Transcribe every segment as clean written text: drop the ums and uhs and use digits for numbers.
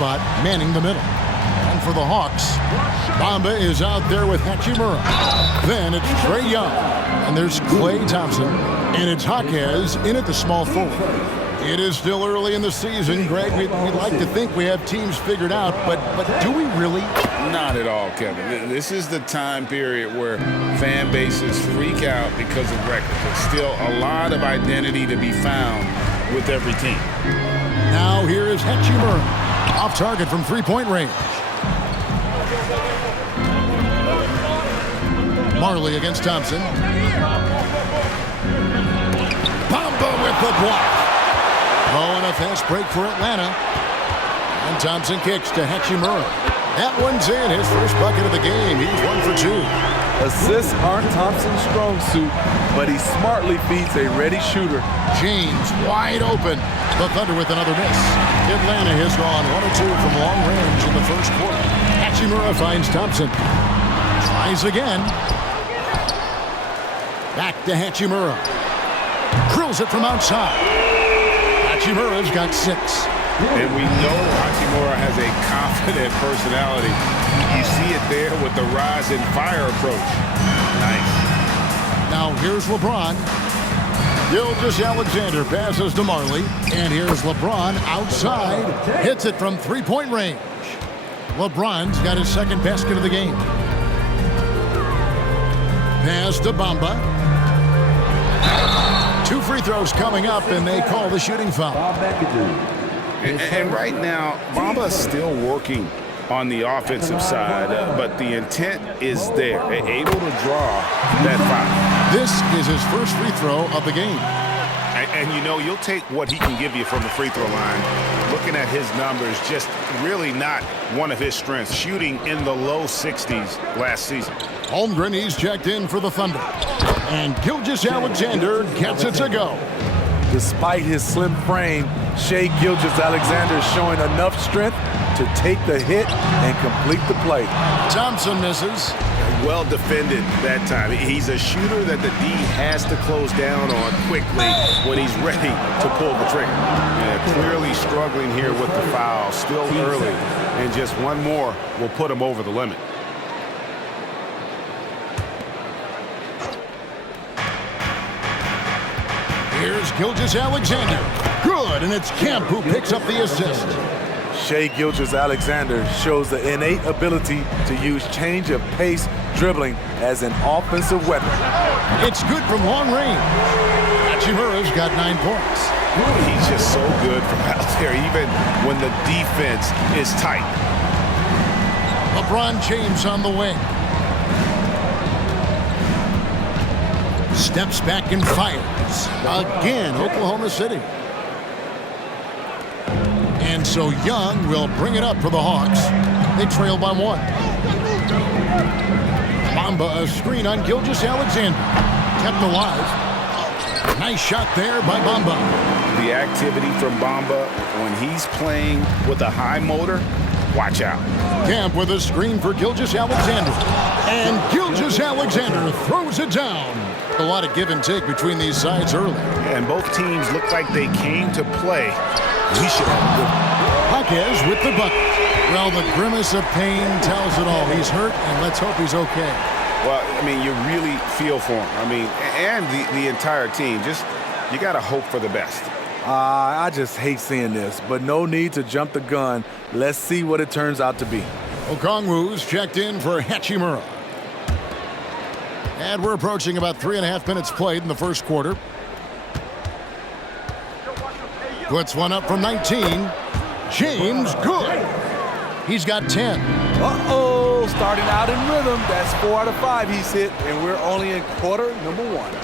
spot, manning the middle. And for the Hawks, Bamba is out there with Hachimura. Then it's Trae Young. And there's Klay Thompson. And it's Hawks in at the small forward. It is still early in the season, Greg. We'd like to think we have teams figured out, but do we really? Not at all, Kevin. This is the time period where fan bases freak out because of records. There's still a lot of identity to be found with every team. Now here is Hachimura. Off target from three-point range. Marley against Thompson. Bamba with the block. Oh, and a fast break for Atlanta. And Thompson kicks to Hachimura. That one's in, his first bucket of the game. He's 1 for 2. Assists aren't Thompson's strong suit, but he smartly feeds a ready shooter. James wide open. The Thunder with another miss. Atlanta has gone 1 or 2 from long range in the first quarter. Hachimura finds Thompson. Tries again. Back to Hachimura. Drills it from outside. Hachimura's got 6. And we know Hachimura has a confident personality. You see it there with the rise and fire approach. Nice. Now here's LeBron. Gilgeous-Alexander passes to Marley. And here's LeBron outside. Hits it from three-point range. LeBron's got his second basket of the game. Pass to Bamba. 2 free throws coming up, and they call the shooting foul. And right now, Bamba's still working on the offensive side, but the intent is there. They're able to draw that foul. This is his first free throw of the game. And you know, you'll take what he can give you from the free throw line. Looking at his numbers, just really not one of his strengths. Shooting in the low 60s last season. Holmgren, he's checked in for the Thunder. And Gilgeous-Alexander gets it to go. Despite his slim frame, Shai Gilgeous-Alexander is showing enough strength to take the hit and complete the play. Thompson misses. Well defended that time. He's a shooter that the D has to close down on quickly when he's ready to pull the trigger. Yeah, clearly struggling here with the foul. Still early, and just one more will put him over the limit. Here's Gilgeous-Alexander. Good, and it's Kemp who picks up the assist. Shai Gilgeous-Alexander shows the innate ability to use change of pace dribbling as an offensive weapon. It's good from long range. Hachimura's got 9 points. He's just so good from out there, even when the defense is tight. LeBron James on the wing. Steps back and fires. Again, Oklahoma City. And so Young will bring it up for the Hawks. They trail by 1. Bamba, a screen on Gilgeous-Alexander. Kept alive. Nice shot there by Bamba. The activity from Bamba when he's playing with a high motor, watch out. Kemp with a screen for Gilgeous-Alexander. And Gilgeous-Alexander throws it down. A lot of give and take between these sides early. And both teams look like they came to play. We should have a good Hawks with the bucket. Well, the grimace of pain tells it all. He's hurt, and let's hope he's okay. Well, I mean, you really feel for him. I mean, and the entire team. Just, you got to hope for the best. I just hate seeing this, but no need to jump the gun. Let's see what it turns out to be. Okongwu's checked in for Hachimura. And we're approaching about 3.5 minutes played in the first quarter. Puts one up from 19. James, good. He's got 10. Uh-oh, starting out in rhythm. That's 4 out of 5 he's hit, and we're only in quarter number 1.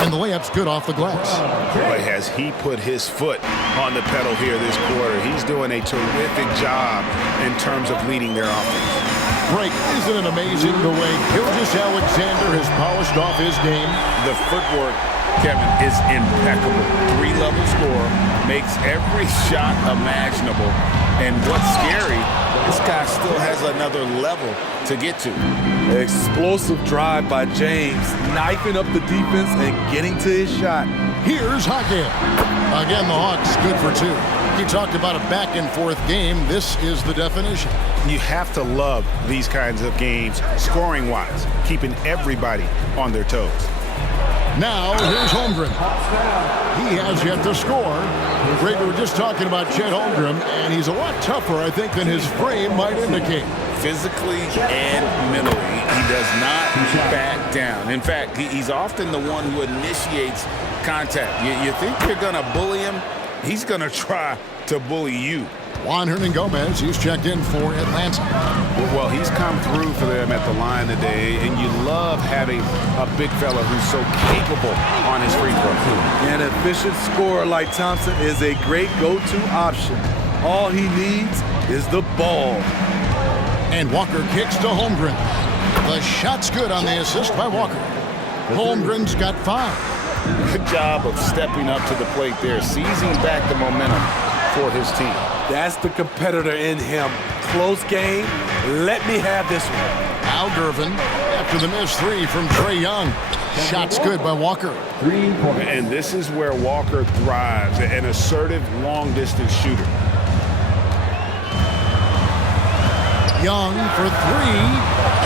And the layup's good off the glass. Boy, has he put his foot on the pedal here this quarter. He's doing a terrific job in terms of leading their offense. Greg, isn't it amazing the way Gilgeous-Alexander has polished off his game? The footwork, Kevin, is impeccable. 3-level score, makes every shot imaginable. And what's scary, This guy still has another level to get to. Explosive drive by James, knifing up the defense and getting to his shot. Here's Hawkins. Again, the Hawks good for 2. You talked about a back-and-forth game. This is the definition. You have to love these kinds of games, scoring-wise, keeping everybody on their toes. Now, here's Holmgren. He has yet to score. Greg, we were just talking about Chet Holmgren, and he's a lot tougher, I think, than his frame might indicate. Physically and mentally, he does not back down. In fact, he's often the one who initiates contact. You think you're going to bully him? He's going to try to bully you. Juan Hernan-Gomez, he's checked in for Atlanta. Well, he's come through for them at the line today, and you love having a big fella who's so capable on his free throw. An efficient scorer like Thompson is a great go-to option. All he needs is the ball. And Walker kicks to Holmgren. The shot's good on the assist by Walker. Holmgren's got 5. Good job of stepping up to the plate there, seizing back the momentum for his team. That's the competitor in him. Close game. Let me have this one. Al Gervin after the missed 3 from Trae Young. Shot's good by Walker. 3 points. And this is where Walker thrives, an assertive long-distance shooter. Young for 3,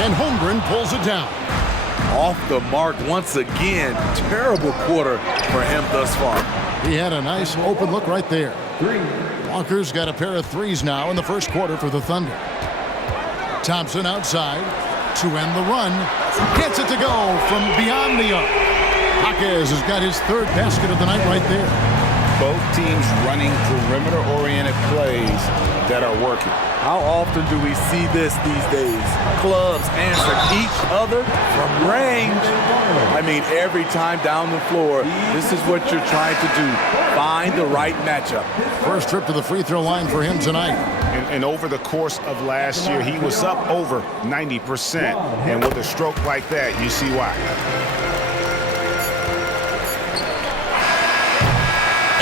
and Holmgren pulls it down. Off the mark once again. Terrible quarter for him thus far. He had a nice open look right there. 3. Walker's got a pair of 3s now in the first quarter for the Thunder. Thompson outside to end the run. Gets it to go from beyond the arc. Hawkins has got his 3rd basket of the night right there. Both teams running perimeter-oriented plays that are working. How often do we see this these days? Clubs answer each other from range. I mean, every time down the floor, this is what you're trying to do. Find the right matchup. First trip to the free throw line for him tonight. And over the course of last year, he was up over 90%. And with a stroke like that, you see why.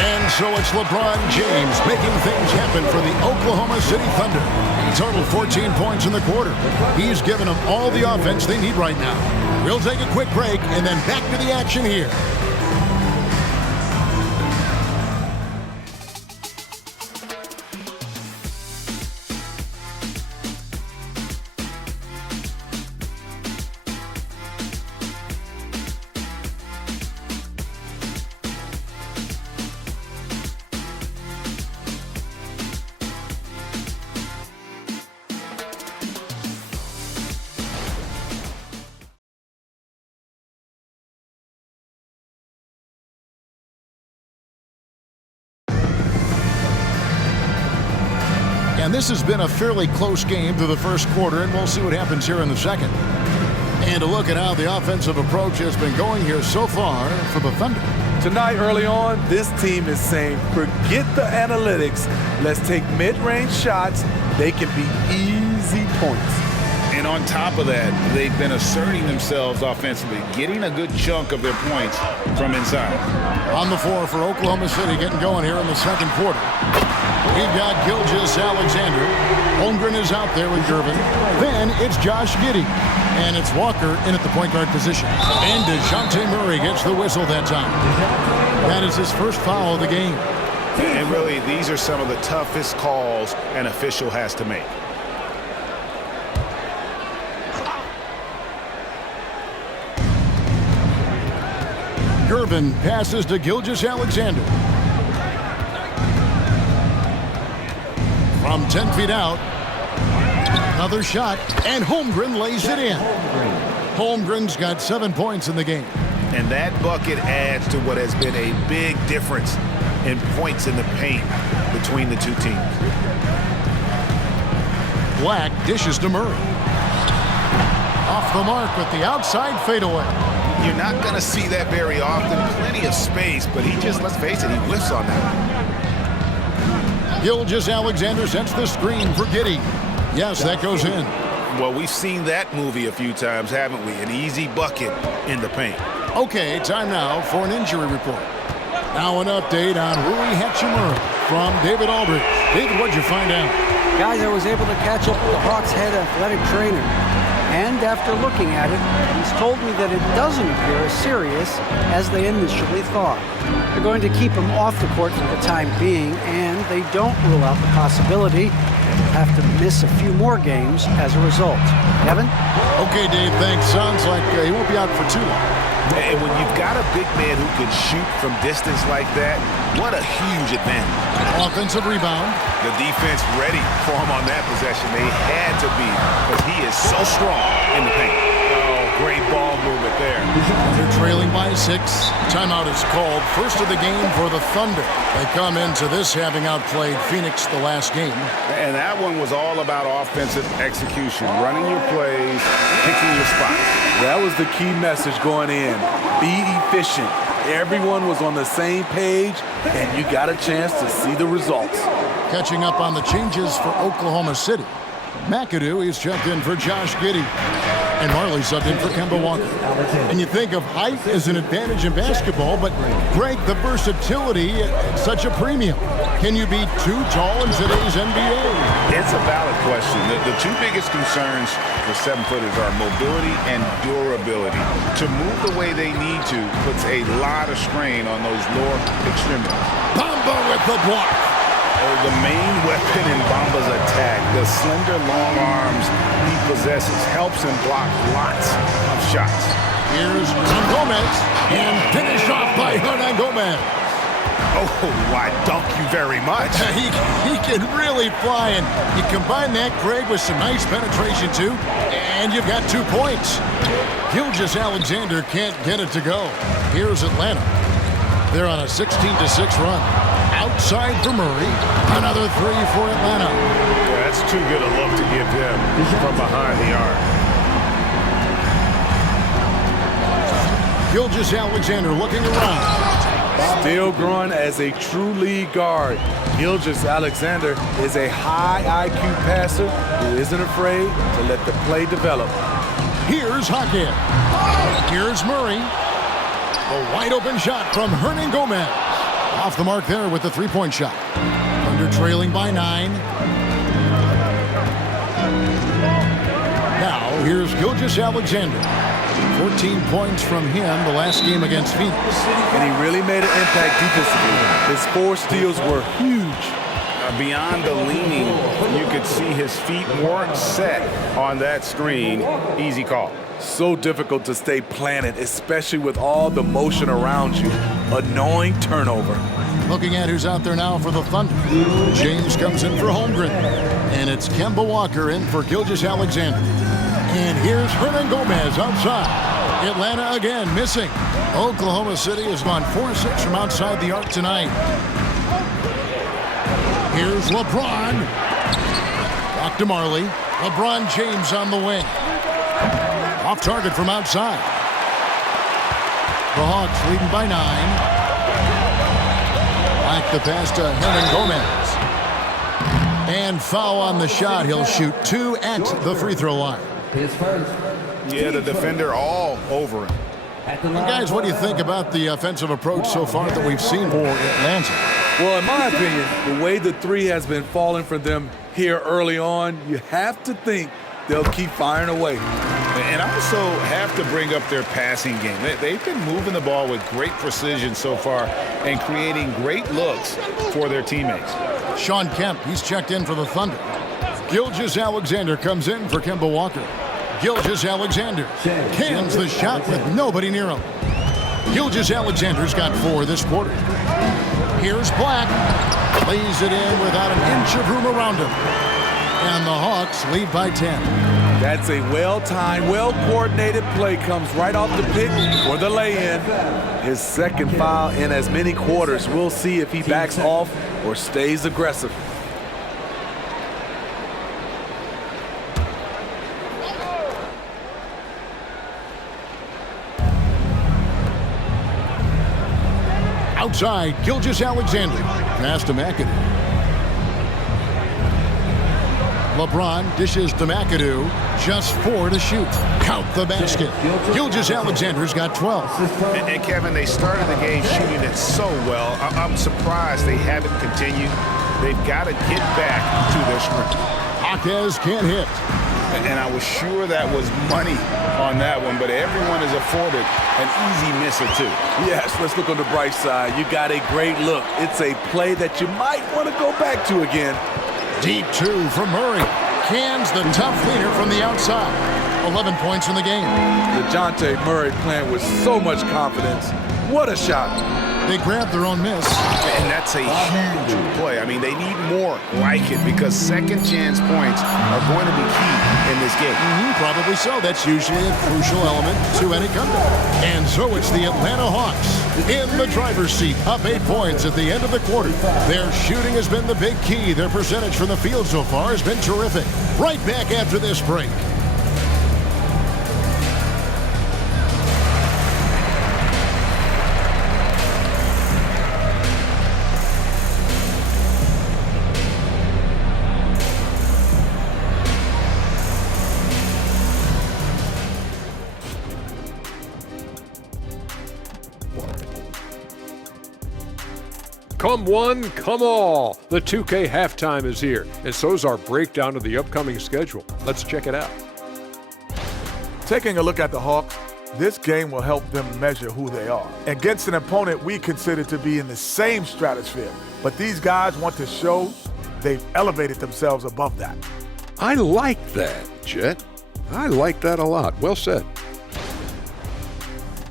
And so it's LeBron James making things happen for the Oklahoma City Thunder. He totaled 14 points in the quarter. He's given them all the offense they need right now. We'll take a quick break and then back to the action here. And this has been a fairly close game through the first quarter, and we'll see what happens here in the second. And a look at how the offensive approach has been going here so far for the Thunder. Tonight, early on, this team is saying, forget the analytics. Let's take mid-range shots. They can be easy points. And on top of that, they've been asserting themselves offensively, getting a good chunk of their points from inside. On the floor for Oklahoma City, getting going here in the second quarter. We've got Gilgeous-Alexander. Holmgren is out there with Gervin. Then it's Josh Giddey. And it's Walker in at the point guard position. And DeJounte Murray gets the whistle that time. That is his first foul of the game. And really, these are some of the toughest calls an official has to make. Gervin passes to Gilgeous-Alexander. From 10 feet out. Another shot, and Holmgren lays it in. Holmgren's got 7 points in the game. And that bucket adds to what has been a big difference in points in the paint between the two teams. Black dishes to Murray. Off the mark with the outside fadeaway. You're not going to see that very often. Plenty of space, but he just, let's face it, he whiffs on that. Gilgeous-Alexander sets the screen for Giddey. Yes, that goes in. Well, we've seen that movie a few times, haven't we? An easy bucket in the paint. Okay, time now for an injury report. Now an update on Rui Hachimura from David Aldridge. David, what'd you find out? Guys, I was able to catch up with the Hawks head athletic trainer. And after looking at it, he's told me that it doesn't appear as serious as they initially thought. They're going to keep him off the court for the time being, and they don't rule out the possibility that he'll have to miss a few more games as a result. Kevin? Okay, Dave, thanks. Sounds like he won't be out for too long. And when you've got a big man who can shoot from distance like that, what a huge advantage. Offensive rebound. The defense ready for him on that possession. They had to be, because he is so strong in the paint. Oh, great ball movement there. They're trailing by 6. Timeout is called. First of the game for the Thunder. They come into this having outplayed Phoenix the last game. And that one was all about offensive execution, running your plays, picking your spots. That was the key message going in. Be efficient. Everyone was on the same page, and you got a chance to see the results. Catching up on the changes for Oklahoma City. McAdoo is checked in for Josh Giddey. And Marley subbed in for Kemba Walker. And you think of height as an advantage in basketball, but Greg, the versatility at such a premium. Can you be too tall in today's NBA? It's a valid question. The two biggest concerns for 7-footers are mobility and durability. To move the way they need to puts a lot of strain on those lower extremities. Bamba with the block. The main weapon in Bamba's attack, the slender long arms he possesses, helps him block lots of shots. Here's Hernan Gomez, and finished off by Hernan Gomez. Oh, why, dunk you very much. He can really fly, and you combine that, Greg, with some nice penetration, too, and you've got 2 points. Gilgeous-Alexander can't get it to go. Here's Atlanta. They're on a 16-6 run. Outside for Murray. Another 3 for Atlanta. Yeah, that's too good a look to give them from behind the arc. Gilgeous-Alexander looking around. Still growing as a true lead guard. Gilgeous-Alexander is a high IQ passer who isn't afraid to let the play develop. Here's Hawkins. Here's Murray. A wide open shot from Hernan Gomez. Off the mark there with the 3-point shot. Thunder trailing by 9. Now here's Gilgeous-Alexander. 14 points from him the last game against Phoenix. And he really made an impact defensively. His 4 steals were huge. Beyond the leaning, you could see his feet weren't set on that screen. Easy call. So difficult to stay planted, especially with all the motion around you. Annoying turnover. Looking at who's out there now for the Thunder. James comes in for Holmgren. And it's Kemba Walker in for Gilgeous-Alexander. And here's Hernan Gomez outside. Atlanta again missing. Oklahoma City has gone 4-6 from outside the arc tonight. Here's LeBron. Back to Marley. LeBron James on the wing. Off target from outside. The Hawks leading by 9. Like the pass to Hernan Gomez. And foul on the shot. He'll shoot 2 at the free throw line. Yeah, the defender all over him. And guys, what do you think about the offensive approach so far that we've seen for Atlanta? Well, in my opinion, the way the 3 has been falling for them here early on, you have to think they'll keep firing away. And I also have to bring up their passing game. They've been moving the ball with great precision so far and creating great looks for their teammates. Sean Kemp, he's checked in for the Thunder. Gilgeous-Alexander comes in for Kemba Walker. Gilgeous-Alexander cans the shot with nobody near him. Gilgeous-Alexander's got 4 this quarter. Here's Black. Lays it in without an inch of room around him. And the Hawks lead by 10. That's a well-timed, well-coordinated play. Comes right off the pick for the lay-in. His second foul in as many quarters. We'll see if he backs off or stays aggressive. Outside, Gilgeous-Alexander. Pass to McAdoo. LeBron dishes to McAdoo. Just 4 to shoot. Count the basket. Gilgeous-Alexander's got 12. And Kevin, they started the game shooting it so well. I'm surprised they haven't continued. They've got to get back to their strength. Hawks can't hit. And I was sure that was money on that one, but everyone is afforded an easy miss or two. Yes, let's look on the bright side. You got a great look. It's a play that you might want to go back to again. Deep 2 from Murray. Cans the tough leader from the outside. 11 points in the game. DeJounte Murray playing with so much confidence. What a shot. They grab their own miss. And that's a huge play. I mean, they need more like it because second chance points are going to be key in this game. Probably so. That's usually a crucial element to any comeback. And so it's the Atlanta Hawks in the driver's seat, up 8 points at the end of the quarter. Their shooting has been the big key. Their percentage from the field so far has been terrific. Right back after this break. Come one, come all. The 2K halftime is here, and so's our breakdown of the upcoming schedule. Let's check it out. Taking a look at the Hawks, this game will help them measure who they are against an opponent we consider to be in the same stratosphere. But these guys want to show they've elevated themselves above that. I like that, Jet. I like that a lot. Well said.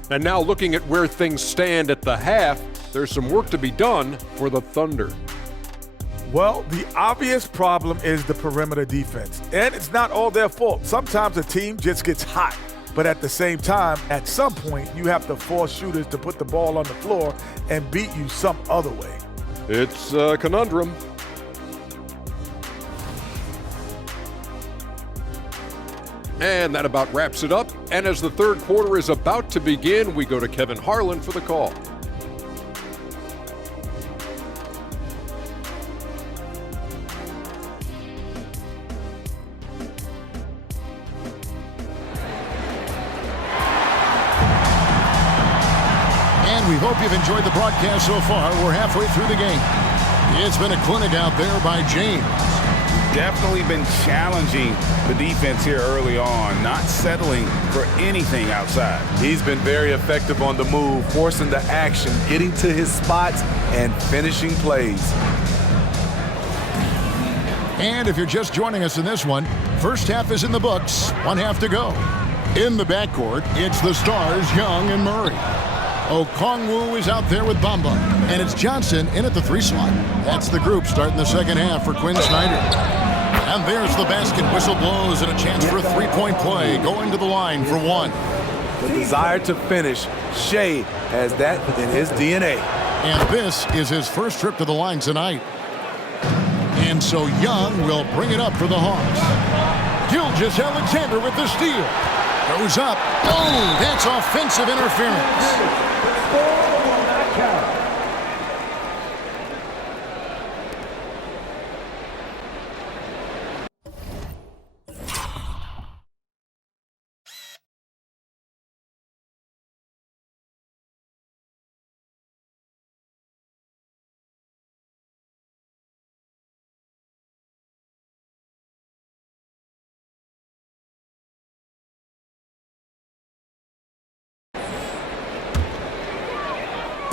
And now looking at where things stand at the half, there's some work to be done for the Thunder. Well, the obvious problem is the perimeter defense, and it's not all their fault. Sometimes a team just gets hot, but at the same time, at some point, you have to force shooters to put the ball on the floor and beat you some other way. It's a conundrum. And that about wraps it up. And as the third quarter is about to begin, we go to Kevin Harlan for the call. We hope you've enjoyed the broadcast so far. We're halfway through the game. It's been a clinic out there by James. Definitely been challenging the defense here early on, not settling for anything outside. He's been very effective on the move, forcing the action, getting to his spots, and finishing plays. And if you're just joining us in this one, first half is in the books, 1 half to go. In the backcourt, it's the stars, Young and Murray. Okongwu is out there with Bamba, and it's Johnson in at the 3 slot. That's the group starting the second half for Quinn Snyder. And there's the basket. Whistle blows and a chance for a 3-point play. Going to the line for 1. The desire to finish, Shea has that in his DNA. And this is his first trip to the line tonight. And so Young will bring it up for the Hawks. Gilgeous-Alexander with the steal. Goes up. Oh, that's offensive interference.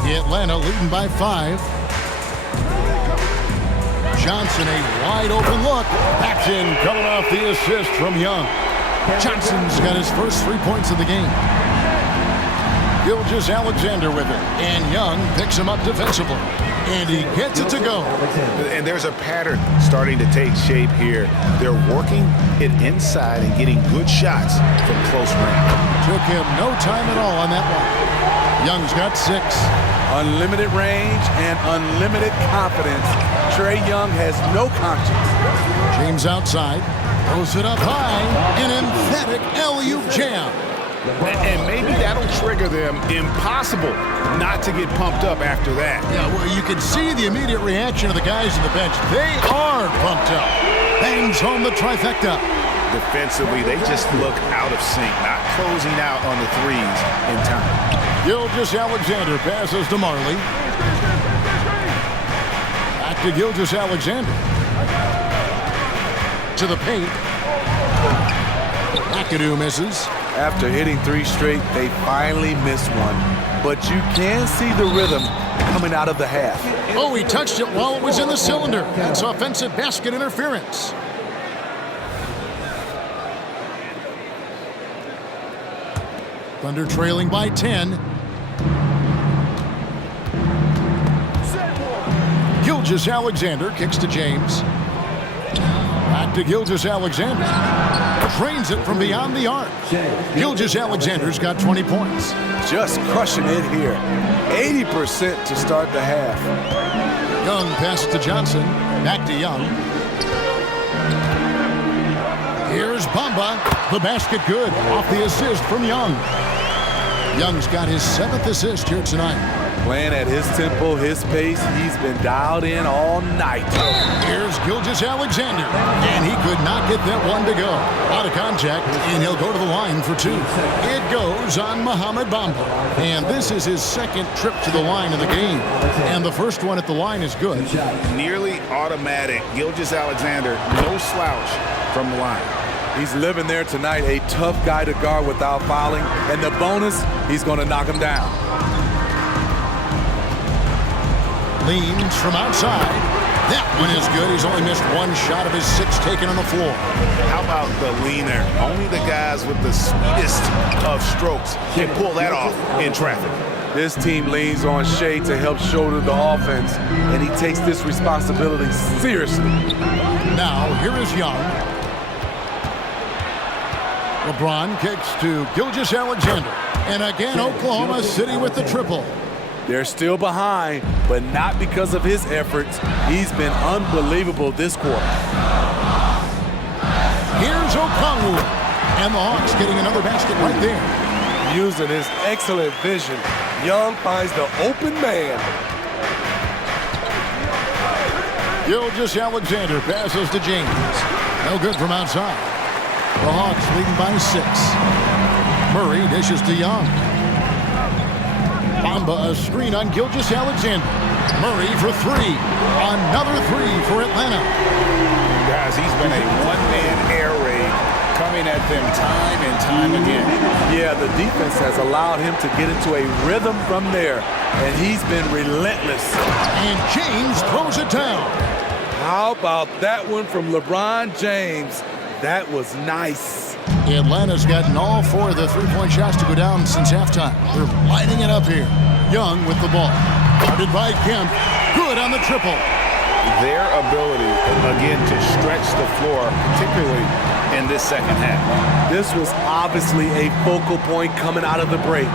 Atlanta leading by 5. Johnson, a wide open look. That's in, coming off the assist from Young. Johnson's got his first 3 points of the game. Gilgeous-Alexander with it. And Young picks him up defensively. And he gets it to go. And there's a pattern starting to take shape here. They're working it inside and getting good shots from close range. Took him no time at all on that one. Young's got 6. Unlimited range and unlimited confidence. Trae Young has no conscience. James outside. Throws it up high. An emphatic alley-oop jam. And maybe that'll trigger them. Impossible not to get pumped up after that. Yeah, well, you can see the immediate reaction of the guys in the bench. They are pumped up. bangs home the trifecta. Defensively, they just look out of sync, not closing out on the threes in time. Gilgeous-Alexander passes to Marley. Back to Gilgeous-Alexander. To the paint. McAdoo misses. After hitting 3 straight, they finally missed one. But you can see the rhythm coming out of the half. Oh, he touched it while it was in the cylinder. That's offensive basket interference. Thunder trailing by 10. Gilgeous-Alexander kicks to James. Back to Gilgeous-Alexander. Trains it from beyond the arc. Gilgeous-Alexander's got 20 points. Just crushing it here. 80% to start the half. Young passes to Johnson. Back to Young. Here's Bamba. The basket good. Off the assist from Young. Young's got his 7th assist here tonight. Playing at his tempo, his pace. He's been dialed in all night. Here's Gilgeous-Alexander. And he could not get that one to go. Out of contact, and he'll go to the line for 2. It goes on Mohamed Bamba. And this is his 2nd trip to the line in the game. And the first one at the line is good. Nearly automatic. Gilgeous-Alexander, no slouch from the line. He's living there tonight, a tough guy to guard without fouling. And the bonus, he's going to knock him down. Leans from outside. That one is good. He's only missed 1 shot of his 6 taken on the floor. How about the leaner? Only the guys with the sweetest of strokes can pull that off in traffic. This team leans on Shea to help shoulder the offense, and he takes this responsibility seriously. Now, here is Young. LeBron kicks to Gilgeous-Alexander. And again, Oklahoma City with the triple. They're still behind, but not because of his efforts. He's been unbelievable this quarter. Here's Okongwu. And the Hawks getting another basket right there. Using his excellent vision, Young finds the open man. Gilgeous-Alexander passes to James. No good from outside. The Hawks leading by 6. Murray dishes to Young. Bamba a screen on Gilgeous-Alexander. Murray for 3. Another 3 for Atlanta. Guys, he's been a one-man air raid coming at them time and time again. Yeah, the defense has allowed him to get into a rhythm from there, and he's been relentless. And James throws it down. How about that one from LeBron James? That was nice. Atlanta's gotten all 4 of the 3-point shots to go down since halftime. They're lighting it up here. Young with the ball. Guarded by Kemp. Good on the triple. Their ability, again, to stretch the floor, particularly in this second half. This was obviously a focal point coming out of the break.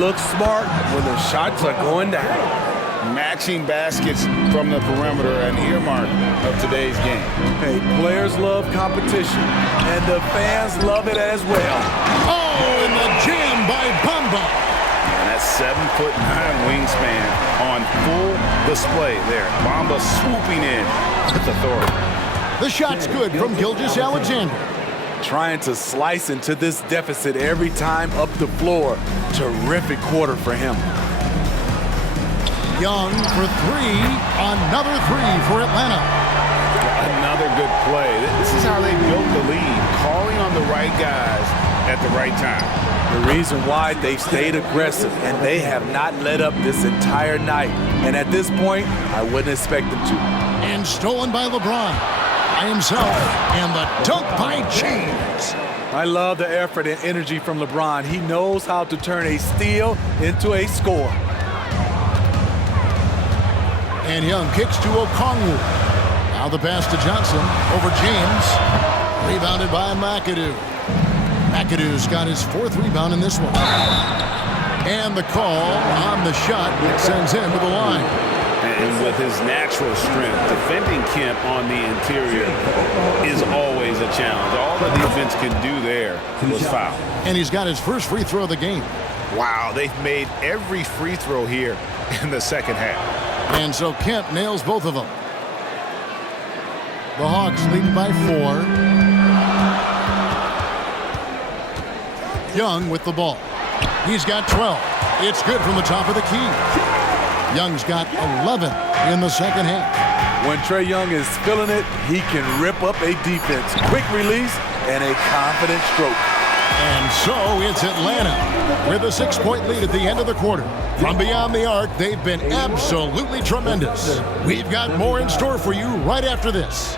Look smart when the shots are going down. Matching baskets from the perimeter, an earmark of today's game. Hey, players love competition, and the fans love it as well. Oh, and the jam by Bamba. And that 7'9" wingspan on full display there. Bamba swooping in with authority. The shot's good from Gilgeous-Alexander. Trying to slice into this deficit every time up the floor. Terrific quarter for him. Young for 3. Another 3 for Atlanta. Another good play. This is how they built the lead, calling on the right guys at the right time. The reason why they've stayed aggressive, and they have not let up this entire night. And at this point, I wouldn't expect them to. And stolen by LeBron. By himself. And the dunk by James. I love the effort and energy from LeBron. He knows how to turn a steal into a score. And Young kicks to Okongwu. Now the pass to Johnson over James. Rebounded by McAdoo. McAdoo's got his 4th rebound in this one. And the call on the shot sends him to the line. And with his natural strength, defending Kemp on the interior is always a challenge. All the defense can do there was foul. And he's got his first free throw of the game. Wow, they've made every free throw here in the second half. And so Kemp nails both of them. The Hawks leading by 4. Young with the ball. He's got 12. It's good from the top of the key. Young's got 11 in the second half. When Trae Young is feeling it, he can rip up a defense. Quick release and a confident stroke. And so it's Atlanta with a 6-point lead at the end of the quarter. From beyond the arc, they've been absolutely tremendous. We've got more in store for you right after this.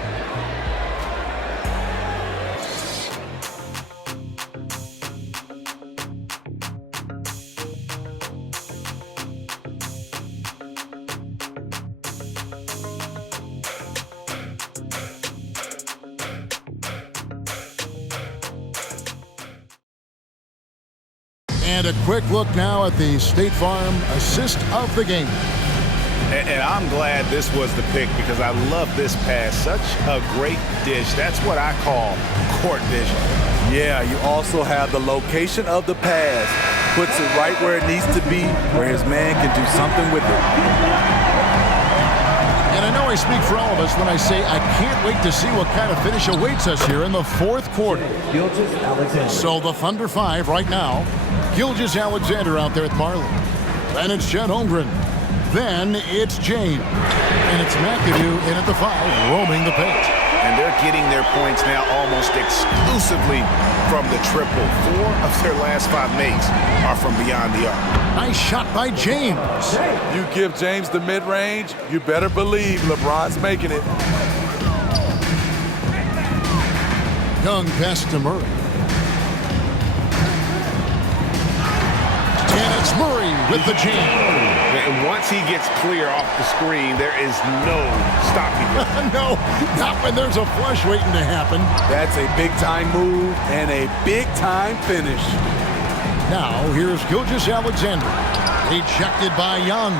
And a quick look now at the State Farm assist of the game. And I'm glad this was the pick because I love this pass. Such a great dish. That's what I call court vision. Yeah, you also have the location of the pass. Puts it right where it needs to be, where his man can do something with it. And I know I speak for all of us when I say I can't wait to see what kind of finish awaits us here in the fourth quarter. So the Thunder 5 right now. Gilgeous-Alexander out there at Marley. Then it's Chet Holmgren. Then it's James. And it's McAdoo in at the 5, roaming the paint. And they're getting their points now almost exclusively from the triple. 4 of their last 5 makes are from beyond the arc. Nice shot by James. You give James the mid-range, you better believe LeBron's making it. Young pass to Murray. And it's Murray with the jam. And once he gets clear off the screen, there is no stopping him. No, not when there's a flush waiting to happen. That's a big-time move and a big-time finish. Now, here's Gilgeous-Alexander. Ejected by Young.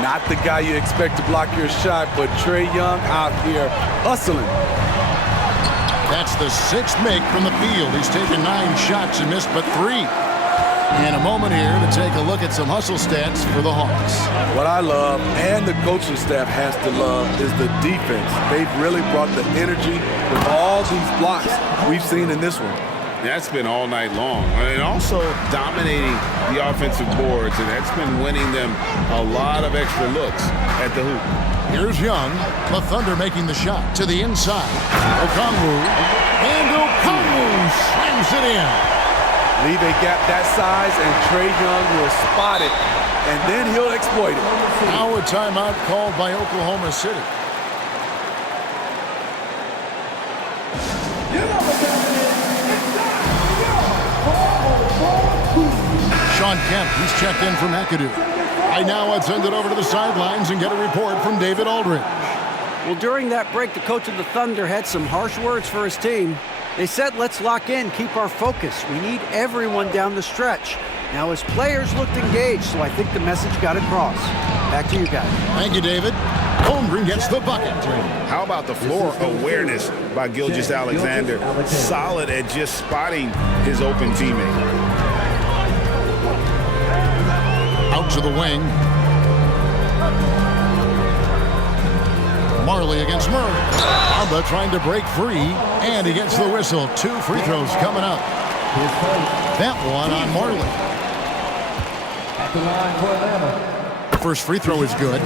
Not the guy you expect to block your shot, but Trae Young out here hustling. That's the 6th make from the field. He's taken 9 shots and missed but 3. In a moment here to take a look at some hustle stats for the Hawks. What I love, and the coaching staff has to love, is the defense. They've really brought the energy with all these blocks we've seen in this one. That's been all night long. And also dominating the offensive boards, and that's been winning them a lot of extra looks at the hoop. Here's Young. The Thunder making the shot to the inside. Okongwu. And Okongwu slams it in. Leave a gap that size, and Trae Young will spot it, and then he'll exploit it. Now a timeout called by Oklahoma City. Sean Kemp, he's checked in for McAdoo. Right now, let's send it over to the sidelines and get a report from David Aldridge. Well, during that break, the coach of the Thunder had some harsh words for his team. They said, let's lock in, keep our focus. We need everyone down the stretch. Now, his players looked engaged, so I think the message got across. Back to you guys. Thank you, David. Holmgren gets the bucket. How about the floor awareness by Gilgeous-Alexander? Solid at just spotting his open teammate. Out to the wing. Marley against Murray. Arba trying to break free, and he gets the whistle. 2 free throws coming up. That one on Marley. First free throw is good.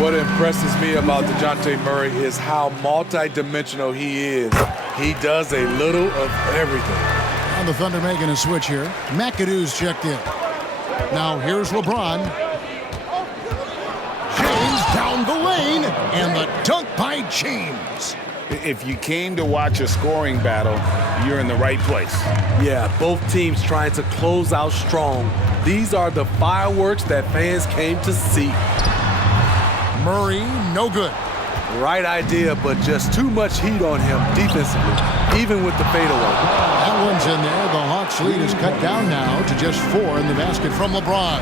What impresses me about DeJounte Murray is how multi-dimensional he is. He does a little of everything. And the Thunder making a switch here. McAdoo's checked in. Now here's LeBron. James down the lane, and the dunk by James. If you came to watch a scoring battle, you're in the right place. Yeah, both teams trying to close out strong. These are the fireworks that fans came to see. Murray, no good. Right idea, but just too much heat on him defensively, even with the fadeaway. That one's in there. The Hawks lead is cut down now to just 4 in the basket from LeBron.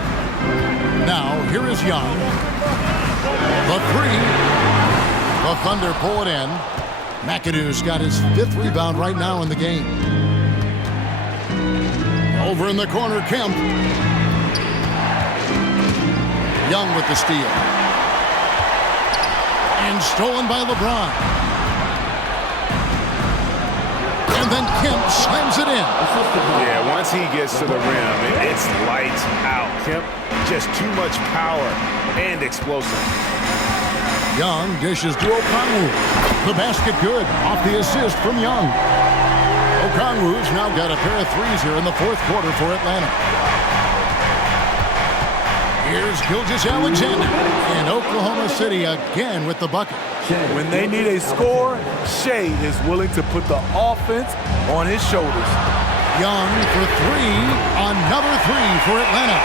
Now, here is Young. The 3. The Thunder pull it in. McAdoo's got his 5th rebound right now in the game. Over in the corner, Kemp. Young with the steal. And stolen by LeBron. And then Kemp slams it in. Yeah, once he gets to the rim, it's lights out. Kemp, just too much power and explosive. Young dishes to Okongwu. The basket good off the assist from Young. Okongwu's now got a pair of threes here in the fourth quarter for Atlanta. Here's Gilgeous-Alexander, and Oklahoma City again with the bucket. When they need a score, Shea is willing to put the offense on his shoulders. Young for three, another three for Atlanta.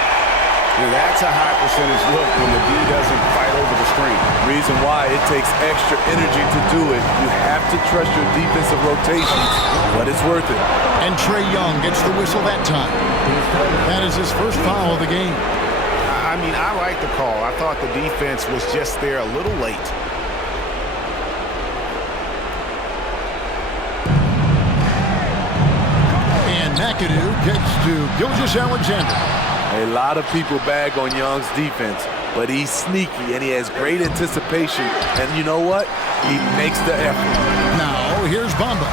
Yeah, that's a high percentage look when the D doesn't fight over the screen. Reason why it takes extra energy to do it. You have to trust your defensive rotations, but it's worth it. And Trae Young gets the whistle that time. That is his first foul of the game. I mean, I like the call. I thought the defense was just there a little late. And McAdoo gets to Gilgeous-Alexander. A lot of people bag on Young's defense, but he's sneaky and he has great anticipation. And you know what? He makes the effort. Now, here's Bamba.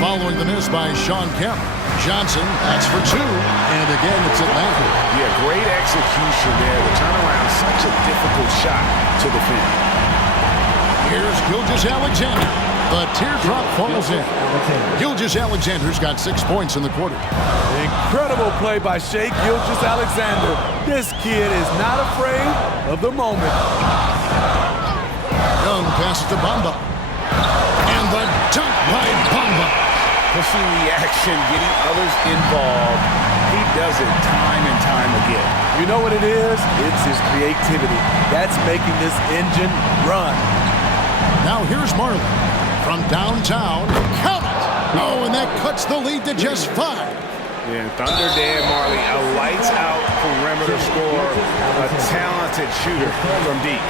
Following the miss by Sean Kemp. Johnson, that's for two. And again, it's Atlanta. Yeah, great execution there. The turnaround, such a difficult shot to defend. Here's Gilgeous-Alexander. The teardrop falls in. Gilgeous-Alexander's got 6 points in the quarter. Incredible play by Shea Gilgeous-Alexander. This kid is not afraid of the moment. Young passes to Bamba. And the dunk by Bamba. Pushing the action, getting others involved. He does it time and time again. You know what it is? It's his creativity. That's making this engine run. Now here's Marley. From downtown, count it! Oh, and that cuts the lead to just 5. Yeah, Thunder Dan Marley, a lights-out perimeter scorer, a talented shooter from deep.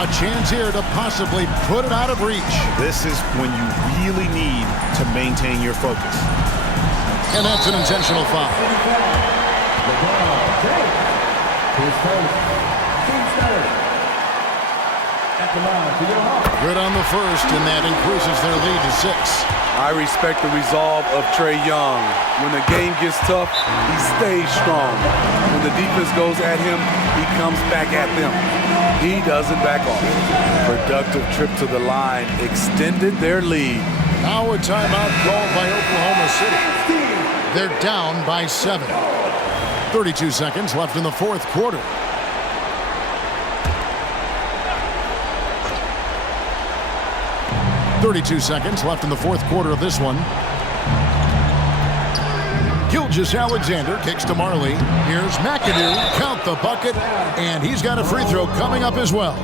A chance here to possibly put it out of reach. This is when you really need to maintain your focus. And that's an intentional foul. Good on the first, and that increases their lead to 6. I respect the resolve of Trae Young. When the game gets tough, he stays strong. When the defense goes at him, he comes back at them. He doesn't back off. Productive trip to the line extended their lead. Now a timeout called by Oklahoma City. They're down by 7. 32 seconds left in the fourth quarter. .32 seconds left in the fourth quarter of this one. Gilgeous-Alexander kicks to Marley. Here's McAdoo. Count the bucket. And he's got a free throw coming up as well.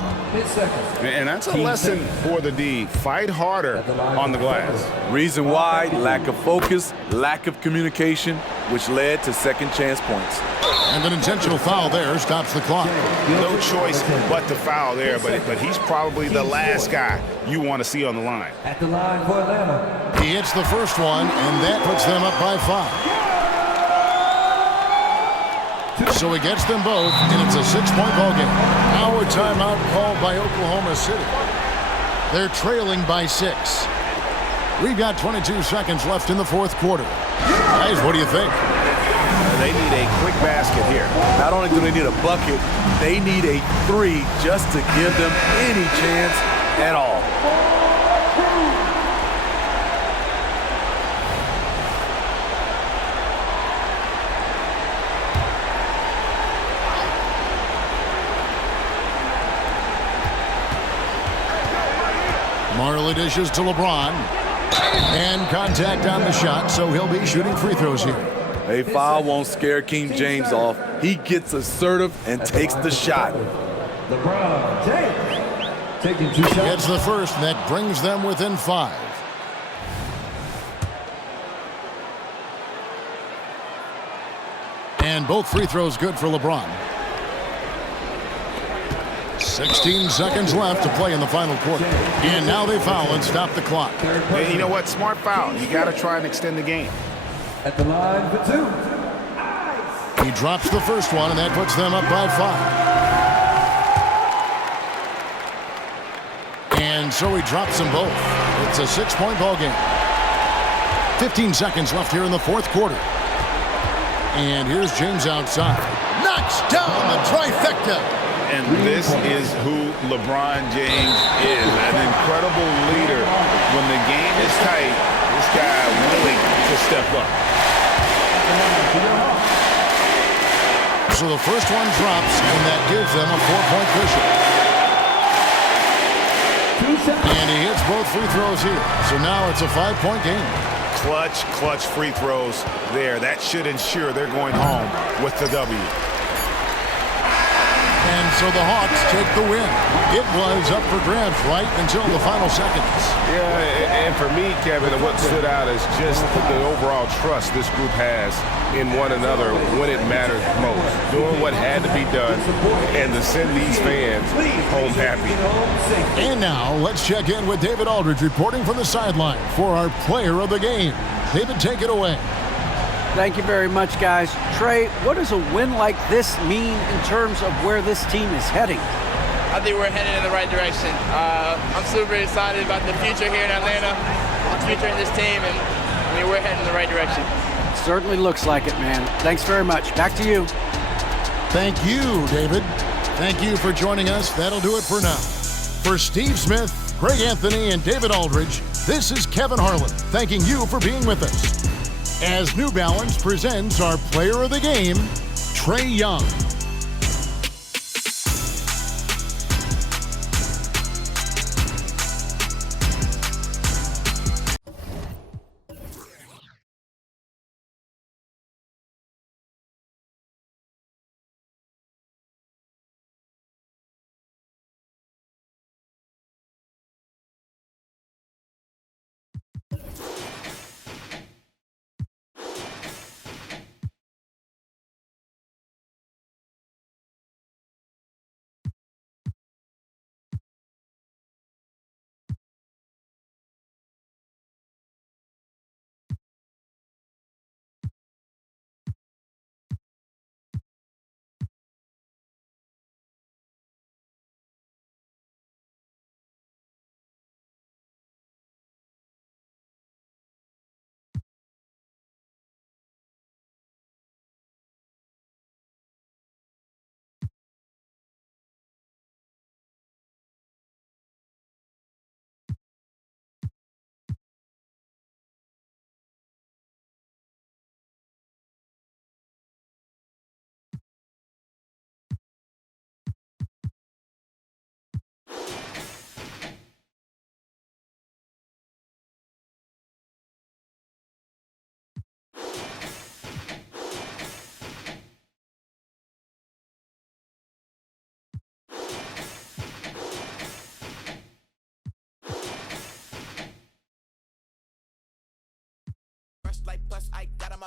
And that's a lesson for the D. Fight harder on the glass. Reason why? Lack of focus, lack of communication, which led to second chance points. And an intentional foul there stops the clock. No choice but to foul there, but he's probably the last guy you want to see on the line. At the line for Atlanta. He hits the first one, and that puts them up by 5. So he gets them both, and it's a 6-point ball game. Now a timeout called by Oklahoma City. They're trailing by 6. We've got 22 seconds left in the fourth quarter. Guys, what do you think? They need a quick basket here. Not only do they need a bucket, they need a 3 just to give them any chance at all. Marley dishes to LeBron. And contact on the shot, so he'll be shooting free throws here. A foul won't scare King James off. He gets assertive and takes the shot. LeBron James taking 2 shots. Gets the first, and that brings them within 5. And both free throws good for LeBron. 16 seconds left to play in the final quarter. And now they foul and stop the clock. And you know what? Smart foul. You got to try and extend the game. At the line for 2. He drops the first one, and that puts them up by 5. And so he drops them both. It's a 6-point ball game. 15 seconds left here in the fourth quarter. And here's James outside. Knocks down the trifecta. And this is who LeBron James is, an incredible leader. When the game is tight, this guy willing to step up. So the first one drops, and that gives them a 4-point cushion. And he hits both free throws here. So now it's a 5-point game. Clutch free throws there. That should ensure they're going home with the W. And so the Hawks take the win. It was up for grabs right until the final seconds. Yeah, and for me, Kevin, what stood out is just the overall trust this group has in one another when it matters most. Doing what had to be done and to send these fans home happy. And now let's check in with David Aldridge reporting from the sideline for our player of the game. David, take it away. Thank you very much, guys. Trey, what does a win like this mean in terms of where this team is heading? I think we're headed in the right direction. I'm super excited about the future here in Atlanta, the future in this team, and we're heading in the right direction. Certainly looks like it, man. Thanks very much. Back to you. Thank you, David. Thank you for joining us. That'll do it for now. For Steve Smith, Greg Anthony, and David Aldridge, this is Kevin Harlan thanking you for being with us. As New Balance presents our player of the game, Trae Young.